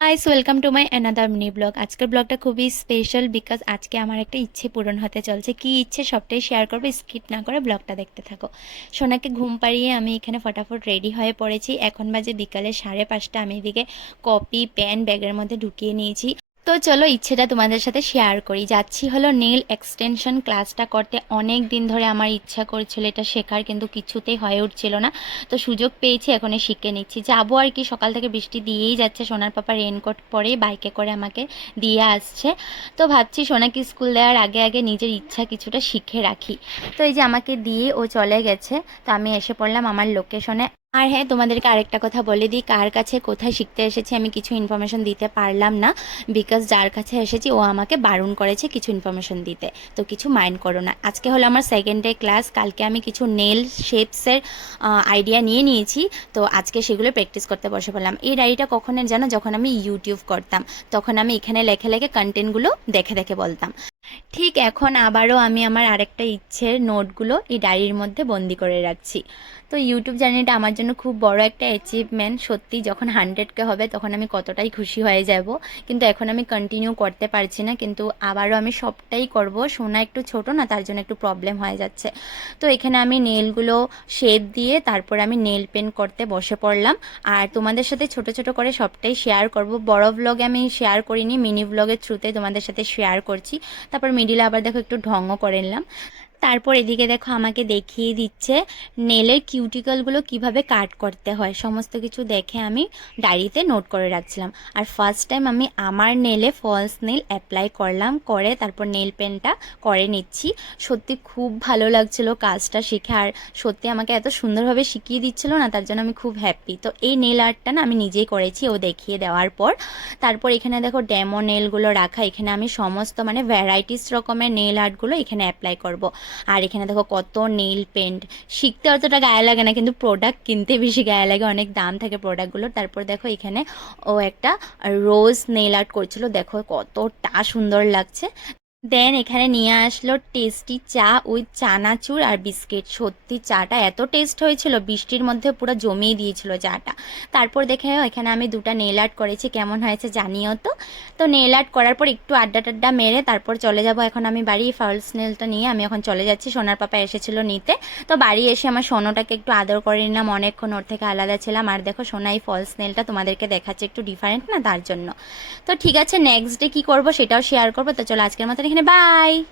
Guys welcome to my another mini blog. আজকের ব্লগটা খুবই স্পেশাল বিকজ আজকে আমার একটা ইচ্ছে পূরণ হতে চলছে। কি ইচ্ছে সবটাই শেয়ার করবো, স্কিপ না করে ব্লগটা দেখতে থাকো। সোনাকে ঘুম পাড়িয়ে আমি এখানে ফটাফট রেডি হয়ে পড়েছি। এখন বাজে বিকালে 5:30। আমি এদিকে কপি পেন ব্যাগের মধ্যে ঢুকিয়ে নিয়েছি। তো চলো ইচ্ছেটা তোমাদের সাথে শেয়ার করি। যাচ্ছি হলো নেল এক্সটেনশন ক্লাসটা করতে। অনেক দিন ধরে আমার ইচ্ছা করছিল এটা শেখার, কিন্তু কিছুতেই হয়ে উঠছিল না। তো সুযোগ পেয়েছি, এখন শিখে নিচ্ছি। যাবো আর কি, সকাল থেকে বৃষ্টি দিয়েই যাচ্ছে। সোনার পাপা রেনকোট পরে বাইকে করে আমাকে দিয়ে আসছে। তো ভাবছি সোনাকে স্কুল দেওয়ার আগে আগে নিজের ইচ্ছা কিছুটা শিখে রাখি। তো এই যে আমাকে দিয়ে ও চলে গেছে। তো আমি এসে পড়লাম আমার লোকেশনে। আর হ্যাঁ, তোমাদেরকে আরেকটা কথা বলে দিই, কার কাছে কোথায় শিখতে এসেছি আমি কিছু ইনফরমেশন দিতে পারলাম না, বিকজ যার কাছে এসেছি ও আমাকে বারণ করেছে কিছু ইনফরমেশন দিতে। তো কিছু মাইন্ড করো না। আজকে হলো আমার সেকেন্ড ডে ক্লাস। কালকে আমি কিছু নেল শেপসের আইডিয়া নিয়ে নিয়েছি। তো আজকে সেগুলো প্র্যাকটিস করতে বসে পড়লাম। এই ডায়েরিটা কখনের জানো, যখন আমি ইউটিউব করতাম তখন আমি এখানে লেখে লেখে কন্টেন্টগুলো দেখে দেখে বলতাম। ঠিক এখন আবারও আমি আমার আরেকটা ইচ্ছের নোটগুলো এই ডায়েরির মধ্যে বন্দি করে রাখছি। তো ইউটিউব জার্নিটা আমার জন্য খুব বড় একটা অ্যাচিভমেন্ট। সত্যি যখন 100K হবে তখন আমি কতটাই খুশি হয়ে যাব। কিন্তু এখন আমি কন্টিনিউ করতে পারছি না, কিন্তু আবারও আমি সবটাই করব। সোনা একটু ছোট না, তার জন্য একটু প্রবলেম হয়ে যাচ্ছে। তো এখানে আমি নেলগুলো শেপ দিয়ে তারপর আমি নেল পেন্ট করতে বসে পড়লাম। আর তোমাদের সাথে ছোট ছোট করে সবটাই শেয়ার করব। বড় ব্লগে আমি শেয়ার করিনি, মিনি ব্লগের থ্রুতে তোমাদের সাথে শেয়ার করছি। তারপর মিডিলে আবার দেখো একটু ঢঙও করে নিলাম। তারপর এদিকে দেখো আমাকে দেখিয়ে দিচ্ছে নেলের কিউটিকলগুলো কিভাবে কাট করতে হয়। সমস্ত কিছু দেখে আমি ডায়েরিতে নোট করে রাখছিলাম। আর ফার্স্ট টাইম আমি আমার নেলে ফলস নেল অ্যাপ্লাই করলাম, করে তারপর নেল পেনটা করে নিচ্ছি। সত্যি খুব ভালো লাগছিল কাজটা শিখে। আর সত্যি আমাকে এত সুন্দরভাবে শিখিয়ে দিচ্ছিল না, তার জন্য আমি খুব হ্যাপি। তো এই নেল আর্টটা না আমি নিজেই করেছি ও দেখিয়ে দেওয়ার পর। তারপর এখানে দেখো ডেমো নেলগুলো রাখা। এখানে আমি সমস্ত মানে ভ্যারাইটিস রকমের নেল আর্টগুলো এখানে অ্যাপ্লাই করব। আর এখানে দেখো কত নেল পেন্ট। শিখতে অতটা গায়ে লাগে না, কিন্তু প্রোডাক্ট কিনতে বেশি গায়ে লাগে, অনেক দাম থাকে প্রোডাক্টগুলোর। তারপর দেখো এখানে ও একটা রোজ নেল আর্ট করছিল, দেখো কতটা সুন্দর লাগছে। দেন এখানে নিয়ে আসলো টেস্টি চা উইথ চানাচুর আর বিস্কিট। সত্যি চাটা এত টেস্ট হয়েছিল, বৃষ্টির মধ্যে পুরো জমিয়ে দিয়েছিল চাটা। তারপর দেখে এখানে আমি দুটো নেল আর্ট করেছি, কেমন হয়েছে জানিও তো। তো নেল আর্ট করার পর একটু আড্ডা টাড্ডা মেরে তারপর চলে যাব এখন আমি বাড়ি। ফলস নেলটা নিয়ে আমি এখন চলে যাচ্ছি, সোনার পাপা এসেছিল নিতে। তো বাড়ি এসে আমার সোনাটাকে একটু আদর করে নিলাম, অনেকক্ষণ ওর থেকে আলাদা ছিলাম। আর দেখো সোনা এই ফলস নেলটা তোমাদেরকে দেখাচ্ছে, একটু ডিফারেন্ট না, তার জন্য। তো ঠিক আছে, নেক্সট ডে কী করবো সেটাও শেয়ার করবো। তো চলো আজকের মতন এখানে বাই।